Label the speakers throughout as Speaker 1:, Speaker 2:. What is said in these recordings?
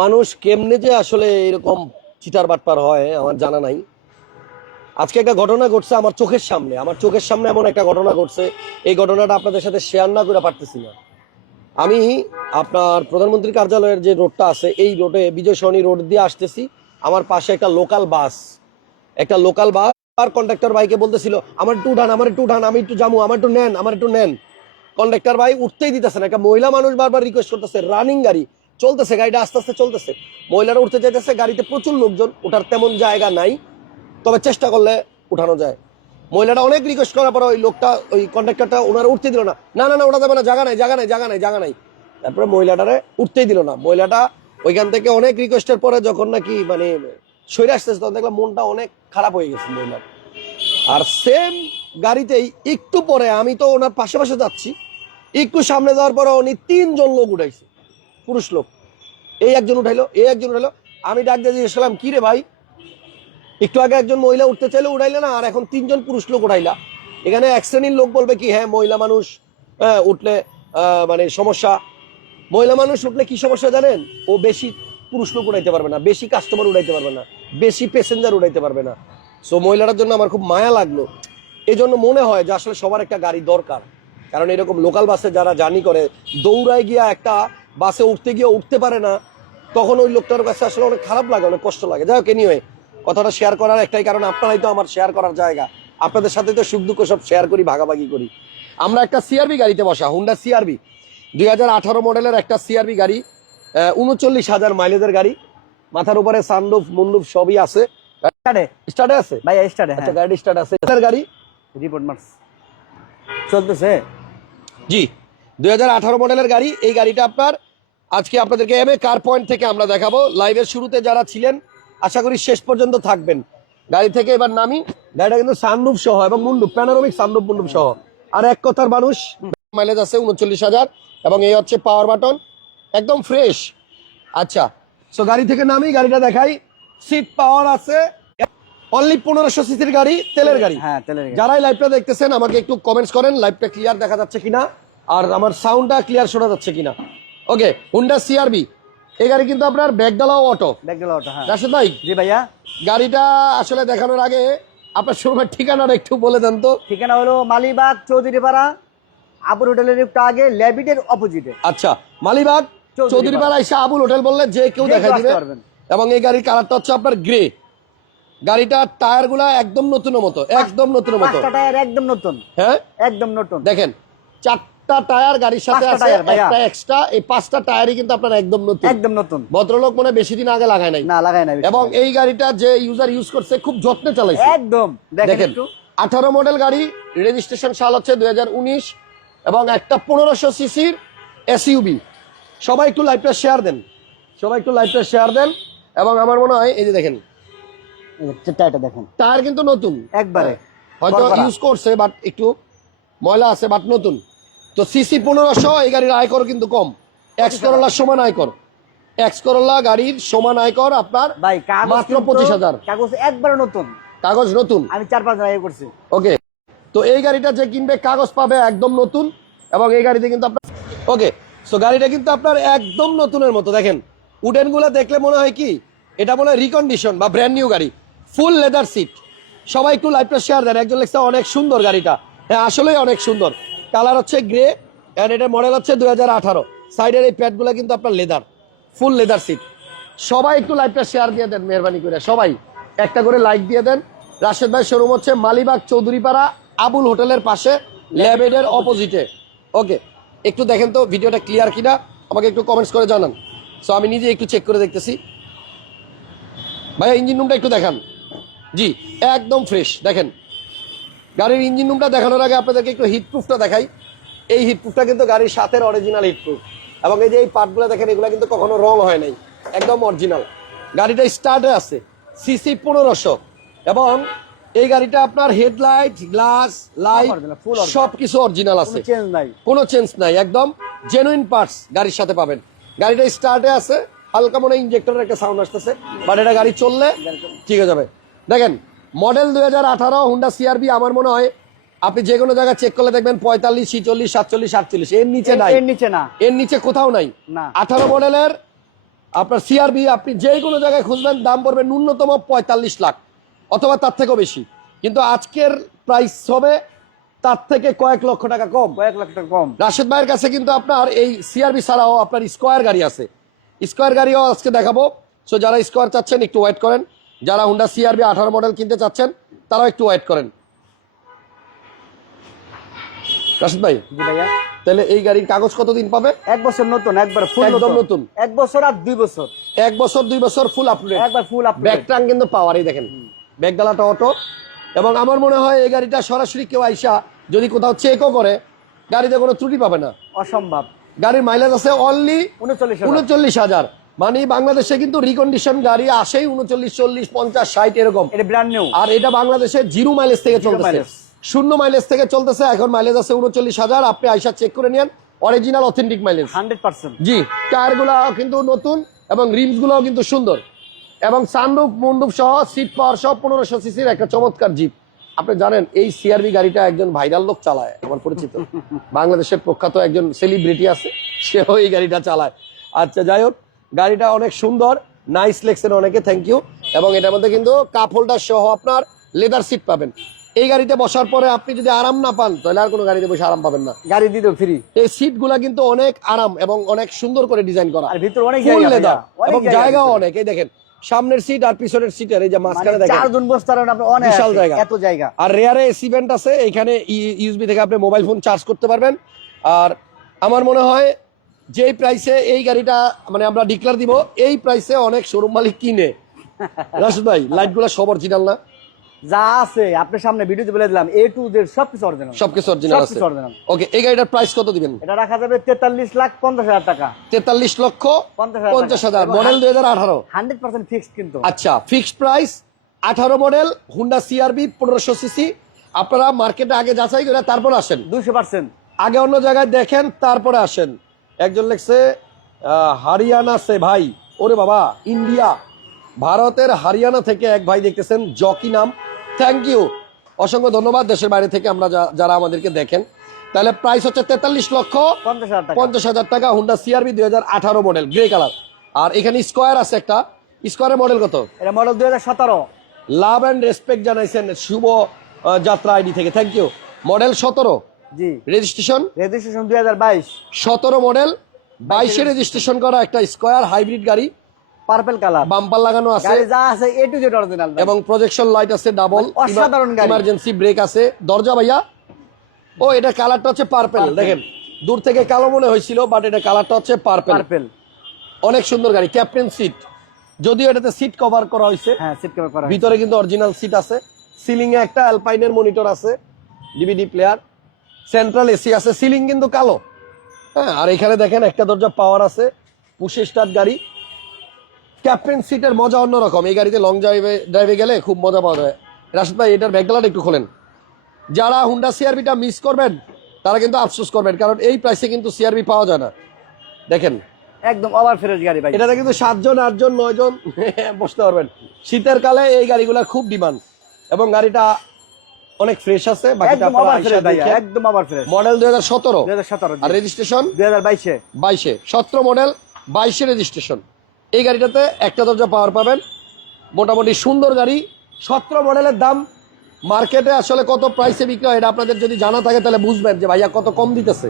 Speaker 1: মানুষ কেমনে যে আসলে এরকম চিটার বাটপার হয়, আমার জানা নাই। আজকে একটা ঘটনা ঘটছে আমার চোখের সামনে। আমার চোখের সামনে এমন একটা ঘটনা ঘটছে। এই ঘটনাটা আপনাদের সাথে শেয়ার না করে পারতেছি না। আমি আপনার প্রধানমন্ত্রী কার্যালয়ের যে রোডটা আছে, এই রোডে, বিজয় সরণি রোড দিয়ে আসতেছি। আমার পাশে একটা লোকাল বাস একটা লোকাল বাস আর কন্ডাক্টর ভাইকে বলতেছিল, আমার একটু উঠান, আমার একটু উঠান, আমি একটু যাব আমার একটু নেন, আমার একটু নেন। কন্ডাক্টর ভাই উঠতেই দিতেছে না। একটা মহিলা মানুষ বারবার রিকোয়েস্ট করতেছে রানিং গাড়ি। চলতেছে, গাড়িটা আস্তে আস্তে চলতেছে। মহিলারা উঠতে চাইতেছে, গাড়িতে প্রচুর লোকজন ওঠার তেমন জায়গা নাই, তবে চেষ্টা করলে উঠানো যায়। মহিলাটা অনেক রিকোয়েস্ট করার পর ওই লোকটা, ওই কন্ডাক্টরটা ওনারা উঠতে দিল না। না না না ওটা যাবে না, জায়গা নাই জায়গা নাই জায়গা নাই জায়গা নাই। তারপরে মহিলাটারে উঠতেই দিল না। মহিলাটা ওইখান থেকে অনেক রিকোয়েস্টের পরে যখন নাকি মানে সরে আসতেছে, তখন দেখলাম মনটা অনেক খারাপ হয়ে গেছে মহিলার। আর সেম গাড়িতেই একটু পরে আমি তো ওনার পাশে পাশে যাচ্ছি, একটু সামনে যাওয়ার পরে উনি তিনজন লোক উঠাইছে। পুরুষ লোক। এই একজন উঠাইলো এই একজন উঠাইলো। আমি ডাক দিয়ে জিজ্ঞেস করলাম কি রে ভাই? একটু আগে একজন মহিলা উঠতে চাইলে উঠাইলে না আর এখন তিনজন পুরুষ লোক উঠাইলা। এখানে এক শ্রেণির লোক বলবে কি হ্যাঁ মহিলা মানুষ হ্যাঁ, উঠলে মানে সমস্যা। মহিলা মানুষ উঠলে কি সমস্যা জানেন? ও বেশি পুরুষ লোক উঠাইতে পারবে না বেশি কাস্টমার উঠাইতে পারবে না বেশি প্যাসেঞ্জার উঠাইতে পারবে না। সো মহিলাটার জন্য আমার খুব মায়া লাগল। এই জন্য মনে হয় যে আসলে সবার একটা গাড়ি দরকার। কারণ এরকম লোকাল বাসে যারা জার্নি করে দৌড়ায় গিয়া একটা বাসে উঠতে গিয়ে উঠতে পারে না তখন ওই লোকটার কাছে আসলে অনেক খারাপ লাগে অনেক কষ্ট লাগে। যাই হোক এনিওয়ে কথাটা শেয়ার করার একটাই কারণ আপনারাই তো আমার শেয়ার করার জায়গা। আপনাদের সাথে তো সুখ দুঃখ সব শেয়ার করি ভাগাভাগি করি। আমরা একটা সিআরবি গাড়িতে বসা হুন্ডা সিআরবি দুই হাজার আঠারো মডেলের একটা সিআরবি গাড়ি উনচল্লিশ হাজার মাইলেজের গাড়ি। মাথার উপরে সানরুফ মুন্ডুফ সবই আছে।
Speaker 2: স্টার্টে
Speaker 1: স্টার্টে আছে?
Speaker 2: ভাই স্টার্টে
Speaker 1: আচ্ছা
Speaker 2: হ্যাঁ।
Speaker 1: গাড়ি স্টার্ট আছে। এটার গাড়ি?
Speaker 2: রিপোর্ট মার্কস চলতেছে?
Speaker 1: জি। দুই হাজার আঠারো মডেলের গাড়ি এই গাড়িটা আপনার আজকে আপনাদেরকে এম এ কার পয়েন্ট থেকে আমরা দেখাবো। লাইভের শুরুতে যারা ছিলেন আশা করি শেষ পর্যন্ত থাকবেন। গাড়ি থেকে এবার নামি গাড়িটা কিন্তু সানরুফ সহ এবং মুন্ডুপ প্যানারোমিক সানরুফ মুন্ডুপ সহ। আর এক কথার মানুষ মাইলেজ আছে উনচল্লিশ হাজার এবং এই হচ্ছে পাওয়ার বাটন একদম ফ্রেশ আচ্ছা সো গাড়ি থেকে নামি গাড়িটা দেখাই। সিট পাওয়ার আছে অনলি পনেরোশো সিসির গাড়ি তেলের গাড়ি।
Speaker 2: হ্যাঁ তেলের গাড়ি।
Speaker 1: যারাই লাইভটা দেখতেছেন আমাকে একটু কমেন্টস করেন লাইভটা ক্লিয়ার দেখা যাচ্ছে কিনা আর আমার সাউন্ডটা ক্লিয়ার শোনা যাচ্ছে কিনা। ওকে হুন্ডা সিআরবি এই গাড়ি কিন্তু আপনার ব্যাগডালাও অটো
Speaker 2: ব্যাকডাল অটো হ্যাঁ।
Speaker 1: রাশেদ ভাই
Speaker 2: জি ভাইয়া।
Speaker 1: গাড়িটা আসলে দেখানোর আগে আপনার শোরুমের ঠিকানাটা একটু বলে দেন তো।
Speaker 2: ঠিকানা হলো মালিবাগ চৌধুরীপাড়া আবুল হোটেলের একটু আগে ল্যাবিটের অপোজিটে
Speaker 1: আচ্ছা মালিবাগ
Speaker 2: চৌধুরীপাড়া।
Speaker 1: এসে আবুল হোটেল বললে যে কেউ দেখাই দিবে।
Speaker 2: পারবেন।
Speaker 1: এবং এই গাড়ির কালারটা হচ্ছে আপনার গ্রে গাড়িটার টায়ারগুলা একদম নতুন মতো একদম নতুন মতো।
Speaker 2: টায়ার একদম নতুন।
Speaker 1: হ্যাঁ?
Speaker 2: একদম নতুন।
Speaker 1: দেখেন চারটা টায়ার গাড়ির সাথে আছে একটা এক্সট্রা এই পাঁচটা টায়ারই কিন্তু আপনার একদম নতুন।
Speaker 2: একদম নতুন।
Speaker 1: ভদ্রলোক মনে বেশি দিন আগে লাগায় নাই।
Speaker 2: না লাগাই না বেশি।
Speaker 1: এবং এই গাড়িটা যে ইউজার ইউজ করছে খুব যত্নে চালাইছে।
Speaker 2: একদম। দেখেন
Speaker 1: আঠারো মডেল গাড়ি রেজিস্ট্রেশন সাল হচ্ছে দুই হাজার উনিশ এবং একটা পনেরোশো সিসির এসইউবি সবাই একটু লাইভটা শেয়ার দেন। সবাই একটু লাইভটা শেয়ার দেন। এবং আমার মনে হয় এই যে দেখেন।
Speaker 2: টায়ারটা দেখেন।
Speaker 1: টায়ার কিন্তু নতুন।
Speaker 2: একবারে।
Speaker 1: হয়তো ইউজ করছে বাট একটু ময়লা আছে বাট নতুন। তো সিসি পনেরোশো এই গাড়ির আয়কর কিন্তু কম। এক্স করোলার সমান আয়কর। এক্স করোলা গাড়ির সমান আয়কর আপনার মাত্র পঁচিশ হাজার।
Speaker 2: কাগজ একবারে নতুন।
Speaker 1: কাগজ নতুন?
Speaker 2: আমি চার পাঁচ জায়গায় করছি।
Speaker 1: ওকে। তো এই গাড়িটা যে কিনবে কাগজ পাবে একদম নতুন এবং এই গাড়িতে কিন্তু আপনার ওকে। সো গাড়িটা কিন্তু আপনার একদম নতুনের মতো। দেখেন উডেনগুলো দেখলে মনে হয় কি? এটা মনে হয় রিকন্ডিশন বা ব্র্যান্ড নিউ গাড়ি। ফুল লেদার সিট সবাই একটু লাইভটা শেয়ার দেন। একজন লেখছে অনেক সুন্দর গাড়িটা। হ্যাঁ আসলেই অনেক সুন্দর। কালার হচ্ছে গ্রে অ্যান্ড এটার মডেল হচ্ছে দুই হাজার আঠারো। সাইডের এই প্যাডগুলো কিন্তু আপনার লেদার ফুল লেদার সিট সবাই একটু লাইভটা শেয়ার দিয়ে দেন, মেহরবানি করে। সবাই একটা করে লাইক দিয়ে দেন। রাশেদ ভাই শোরুম হচ্ছে মালিবাগ চৌধুরীপাড়া, আবুল হোটেলের পাশে, ল্যাবেডের অপোজিটে ওকে একটু দেখেন তো ভিডিওটা ক্লিয়ার কিনা? আমাকে একটু কমেন্টস করে জানান। সো আমি নিজে একটু চেক করে দেখতেছি। ভাইয়া ইঞ্জিন রুমটা একটু দেখান। জি, একদম ফ্রেশ দেখেন। গাড়ির ইঞ্জিন রুমটা দেখানোর আগে আপনাদেরকে একটু হিট প্রুফটা দেখাই। এই হিট প্রুফটা কিন্তু গাড়ির সাথের অরিজিনাল হিট প্রুফ এবং এই যে এই পার্টগুলো দেখেন এগুলো কিন্তু কখনো রং হয় নাই। একদম অরিজিনাল গাড়িটা স্টার্টে আছে সিসি পনেরোশো। এবং এই গাড়িটা আপনার হেডলাইট গ্লাস লাইট সব কিছু অরিজিনাল আছে।
Speaker 2: চেঞ্জ নাই।
Speaker 1: কোনো চেঞ্জ নাই একদম জেনুইন পার্টস গাড়ির সাথে পাবেন। গাড়িটা স্টার্টে আছে হালকা মনে ইঞ্জেক্টরের একটা সাউন্ড আসতেছে। বাট এটা গাড়ি চললে ঠিক হয়ে যাবে। দেখেন মডেল দুই হাজার আঠারো হুন্ডা সিআরবি আমার মনে হয় আপনি যে কোনো জায়গায় চেক করলে দেখবেন পঁয়তাল্লিশ ছিচল্লিশ সাতচল্লিশ আটচল্লিশ এর নিচে নাই।
Speaker 2: এর নিচে না।
Speaker 1: এর নিচে কোথাও নাই।
Speaker 2: না।
Speaker 1: আঠারো মডেলের আপনার সিআরবি আপনি যে কোনো জায়গায় খুঁজবেন দাম পড়বে ন্যূনতম পঁয়তাল্লিশ লাখ অথবা তার থেকেও বেশি। কিন্তু আজকের প্রাইস হবে তার থেকে কয়েক লক্ষ টাকা কম।
Speaker 2: কয়েক লাখ টাকা কম।
Speaker 1: রাশেদ ভাইয়ের কাছে কিন্তু আপনার এই সিআরবি ছাড়াও আপনার স্কোয়ার গাড়ি আছে। স্কোয়ার গাড়িও আজকে দেখাবো। সো যারা স্কোয়ার চাচ্ছেন একটু ওয়েট করেন। যারা হুন্ডা সিআরবি আঠারো মডেল কিনতে চাচ্ছেন তারাও একটু ওয়েট করেন। রাশেদ ভাই
Speaker 2: ভাইয়া।
Speaker 1: তাহলে এই গাড়ির কাগজ কতদিন পাবে?
Speaker 2: এক বছর নতুন একবার ফুল
Speaker 1: একদম
Speaker 2: নতুন। এক বছর আর দুই বছর।
Speaker 1: এক বছর দুই বছর ফুল আপডেট
Speaker 2: একবার ফুল আপডেট
Speaker 1: ব্যাকটাং কিন্তু পাওয়ারই দেখেন। ব্যাকডালাটা অটো এবং আমার মনে হয় এই গাড়িটা সরাসরি কেউ আইসা যদি কোথাও চেকও করে গাড়িতে কোনো ত্রুটি পাবে না।
Speaker 2: অসম্ভব।
Speaker 1: গাড়ির মাইলেজ আছে অনলি
Speaker 2: উনচল্লিশ
Speaker 1: উনচল্লিশ হাজার। মানে বাংলাদেশে কিন্তু রিকন্ডিশন গাড়ি আসেই উনচল্লিশ চল্লিশ পঞ্চাশ ষাট এরকম। আর এটা বাংলাদেশে জিরো মাইলেজ থেকে চলতেছে। শূন্য মাইলেজ থেকে চলতেছে এখন মাইলেজ আছে উনচল্লিশ হাজার। আপনি আইসা চেক করে নিন original authentic mileage
Speaker 2: hundred percent.
Speaker 1: জি টায়ারগুলো কিন্তু নতুন এবং রিমসগুলো কিন্তু সুন্দর। এবং সানরুফ মুন্ডুপ সহ সিট পাওয়ার সহ পনেরোশো সিসির একটা চমৎকার জিপ আপনি জানেন এই সিআরবি গাড়িটা একজন ভাইরাল লোক চালায় আমার পরিচিত। বাংলাদেশের প্রখ্যাত একজন সেলিব্রিটি আছে সেও এই গাড়িটা চালায়। আচ্ছা যাই হোক গাড়িটা অনেক সুন্দর নাইস লেগসেন অনেকে থ্যাংক ইউ এবং এটার মধ্যে কিন্তু কাপ হোল্ডার সহ আপনার লেদার সিট পাবেন। এই গাড়িতে বসার পরে আপনি যদি আরাম না পান তাহলে আর কোনো গাড়িতে বসে আরাম পাবেন না।
Speaker 2: গাড়ি দিতে ফ্রি
Speaker 1: এই সিটগুলা কিন্তু অনেক আরাম এবং অনেক সুন্দর করে ডিজাইন করা।
Speaker 2: আর ভিতরে অনেক
Speaker 1: লেদার এবং জায়গাও অনেক। এই দেখেন সামনের সিট আর পিছনের সিটের এই যে মাঝখানে
Speaker 2: মানে
Speaker 1: দেখেন
Speaker 2: চারজন আপনি অনেক
Speaker 1: বিশাল জায়গা।
Speaker 2: এত জায়গা।
Speaker 1: আর রেয়ারে এসি ভেন্ট আছে এখানে ইউএসবি থেকে আপনি মোবাইল ফোন চার্জ করতে পারবেন। আর আমার মনে হয় যেই প্রাইসে এই গাড়িটা মানে আমরা ডিক্লার দিব এই প্রাইসে অনেক শোরুম মালিক কিনে। রাশিদ ভাই লাইটগুলো সব অরিজিনাল না?
Speaker 2: যা আছে আপনার সামনে ভিডিওতে বলে দিলাম এ টু জেড সবকিছু অরিজিনাল
Speaker 1: সবকিছু অরিজিনাল আছে। ওকে এই গাড়িটার প্রাইস কত দিবেন?
Speaker 2: এটা রাখা যাবে তেতাল্লিশ লাখ পঞ্চাশ হাজার টাকা।
Speaker 1: তেতাল্লিশ লক্ষ
Speaker 2: পঞ্চাশ হাজার
Speaker 1: মডেল দুই হাজার আঠারো।
Speaker 2: হান্ড্রেড পার্সেন্ট ফিক্সড কিন্তু।
Speaker 1: আচ্ছা ফিক্সড প্রাইস আঠারো মডেল হুন্ডা সিআরবি পনেরোশো সিসি আপনারা মার্কেটে আগে যাচাই করে তারপর আসেন।
Speaker 2: দুইশো পার্সেন্ট।
Speaker 1: আগে অন্য জায়গায় দেখেন তারপরে আসেন। একজন লেখছে হারিয়ানা সে ভাই। ওরে বাবা ইন্ডিয়া। ভারতের হারিয়ানা থেকে এক ভাই দেখতেছেন জকি নাম। থ্যাংক ইউ অসংখ্য ধন্যবাদ। দেশের বাইরে থেকে আমরা যারা আমাদেরকে দেখেন। তাহলে প্রাইস হচ্ছে তেতাল্লিশ লক্ষ
Speaker 2: পঞ্চাশ হাজার টাকা।
Speaker 1: পঞ্চাশ হাজার টাকা হুন্ডা সিআরবি দুই হাজার আঠারো মডেল গ্রে কালার আর এখানে স্কোয়ার আছে একটা। স্কোয়ারের মডেল কত?
Speaker 2: এটা মডেল দুই হাজার সতেরো।
Speaker 1: লাভ অ্যান্ড রেসপেক্ট জানাইছেন শুভ যাত্রা আইডি থেকে। থ্যাংক ইউ মডেল সতেরো।
Speaker 2: জি।
Speaker 1: রেজিস্ট্রেশন
Speaker 2: রেজিস্ট্রেশন দুই হাজার বাইশ।
Speaker 1: সতেরো মডেল বাইশে রেজিস্ট্রেশন করা একটা স্কোয়ার হাইব্রিড গাড়ি।
Speaker 2: পার্পেল কালার
Speaker 1: বাম্পার লাগানো আছে।
Speaker 2: গাড়ি যা আছে এ টু জেড অরিজিনাল
Speaker 1: এবং প্রজেকশন লাইট আছে ডাবল
Speaker 2: মানে অসাধারণ গাড়ি।
Speaker 1: ইমার্জেন্সি ব্রেক আছে। দরজা ভাইয়া। ও এটা কালারটা হচ্ছে পার্পেল দেখেন। দূর থেকে কালো মনে হয়েছিল বাট এটা কালারটা হচ্ছে পার্পেল
Speaker 2: পার্পেল
Speaker 1: অনেক সুন্দর গাড়ি ক্যাপ্টেন সিট যদিও এটাতে সিট কভার করা হয়েছে।
Speaker 2: হ্যাঁ সিট কভার করা
Speaker 1: ভিতরে কিন্তু অরিজিনাল সিট আছে। সিলিং এ একটা অ্যালপাইনের মনিটর আছে। ডিভিডি প্লেয়ার সেন্ট্রাল এসি আছে সিলিং কিন্তু কালো। হ্যাঁ আর এখানে দেখেন একটা দরজা পাওয়ার আছে পুশে স্টার্ট গাড়ি। ক্যাপ্টেন সিটের মজা অন্যরকম। এই গাড়িতে লং ড্রাইভে ড্রাইভে গেলে খুব মজা পাওয়া যায়। রাশিদ ভাই এটার ব্যাকডালাটা একটু খোলেন। যারা হুন্ডা সিআরবিটা মিস করবেন তারা কিন্তু আফসোস করবেন কারণ এই প্রাইসে কিন্তু সিআরবি পাওয়া যায় না। দেখেন।
Speaker 2: একদম ওভার ফ্রেশ গাড়ি ভাই।
Speaker 1: এটাতে কিন্তু সাতজন আটজন নয়জন বসতে পারবেন। শীতের কালে এই গাড়িগুলা খুব ডিমান্ড এবং গাড়িটা অনেক ফ্রেশ আছে বাকিটা আপনারা আইসা দেখেন।
Speaker 2: একদম ফ্রেশ
Speaker 1: মডেল আর রেজিস্ট্রেশন
Speaker 2: দুই হাজার বাইশে।
Speaker 1: বাইশে। সতেরো মডেল বাইশে রেজিস্ট্রেশন এই গাড়িটাতে একটা দরজা পাওয়ার পাবেন। মোটামুটি সুন্দর গাড়ি। সতেরো মডেলের দাম। মার্কেটে আসলে কত প্রাইসে বিক্রি হয় এটা আপনাদের যদি জানা থাকে তাহলে বুঝবেন যে ভাইয়া কত কম দিতেছে।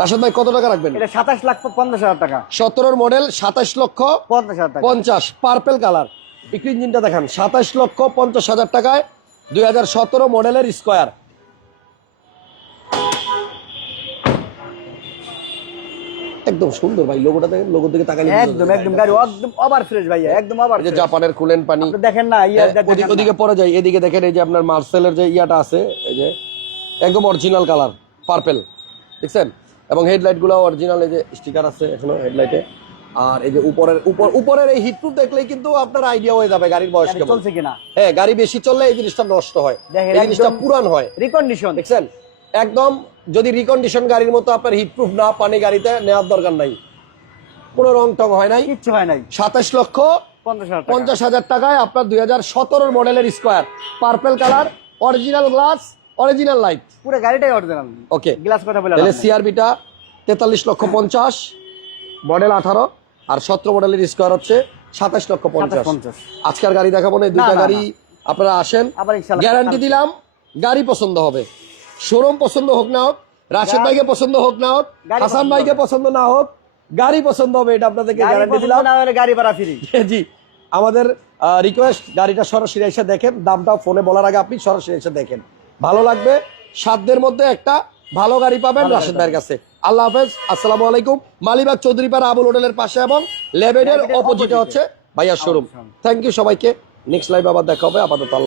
Speaker 1: রাশাদ ভাই কত টাকা রাখবেন?
Speaker 2: এটা সাতাশ লাখ পঞ্চাশ হাজার টাকা।
Speaker 1: সতেরোর মডেল সাতাশ লক্ষ
Speaker 2: পঞ্চাশ হাজার টাকা।
Speaker 1: পঞ্চাশ। পার্পেল কালার একটু ইঞ্জিনটা দেখান। সাতাশ লক্ষ পঞ্চাশ হাজার টাকায় দুই হাজার সতেরো মডেলের স্কোয়ার। একদম সুন্দর ভাই লোগোটা দেখেন লোগোর দিকে তাকালে
Speaker 2: একদম একদম গাড়ি একদম ওভার ফ্রেশ ভাইয়া একদম ওভার
Speaker 1: যে জাপানের কুলেন পানি।
Speaker 2: আপনি দেখেন না ইয়া
Speaker 1: হ্যাঁ, ওদিকে পরে যাই এদিকে দেখেন এই যে আপনার মার্সেলের যে ইয়াটা আছে এই যে একদম অরিজিনাল কালার পার্পেল দেখছেন? এবং হেডলাইটগুলো অরিজিনাল এই যে স্টিকার আছে এখনও হেডলাইটে আর এই যে উপরের উপর উপরের এই হিটপ্রুফ দেখলেই কিন্তু আপনার আইডিয়া হয়ে যাবে গাড়ির বয়স কেমন।
Speaker 2: চলছে কিনা?
Speaker 1: হ্যাঁ গাড়ি বেশি চললে এই জিনিসটা নষ্ট হয়। এই জিনিসটা পুরান হয়।
Speaker 2: রিকন্ডিশন
Speaker 1: দেখছেন? একদম যদি রিকন্ডিশন গাড়ির মতো আপনার হিটপ্রুফ না পানি গাড়িতে নেওয়ার দরকার নাই। কোনো রং টং হয় নাই।
Speaker 2: কিচ্ছু হয় নাই।
Speaker 1: সাতাশ লক্ষ
Speaker 2: পঞ্চাশ হাজার
Speaker 1: টাকায় আপনার দুই হাজার সতেরোর মডেলের square purple colour original glass original light
Speaker 2: পুরো গাড়িটাই অরিজিনাল
Speaker 1: ওকে
Speaker 2: গ্লাস কথা বলে
Speaker 1: সিআরবিটা তেতাল্লিশ লক্ষ পঞ্চাশ মডেল আঠারো। আর সতেরো মডেলের স্কোয়ার হচ্ছে সাতাশ লক্ষ পঞ্চাশ। আজকের গাড়ি দেখাবো না দুইটা
Speaker 2: না,
Speaker 1: গাড়ি আপনারা আসেন। গ্যারান্টি দিলাম গাড়ি পছন্দ হবে। শোরুম পছন্দ হোক না হোক রাশেদ ভাইকে পছন্দ হোক না হোক হাসান ভাইকে পছন্দ না হোক গাড়ি পছন্দ হবে এটা আপনাদেরকে গ্যারান্টি দিলাম।
Speaker 2: না গাড়ি ভাড়া ফ্রি
Speaker 1: জি আমাদের রিকোয়েস্ট গাড়িটা সরাসরি এসে দেখেন দামটা ফোনে বলার আগে আপনি সরাসরি এসে দেখেন। ভালো লাগবে সাধ্যের মধ্যে একটা ভালো গাড়ি পাবেন রাশেদ ভাইয়ের কাছে। আল্লাহ হাফেজ আসসালামু আলাইকুম। মালিবাগ চৌধুরীপাড়া আবুল হোটেলের পাশে এবং লেবেডের অপোজিটে হচ্ছে ভাইয়া শোরুম। থ্যাংক ইউ সবাইকে। নেক্সট লাইভ আবার দেখা হবে। আপাতত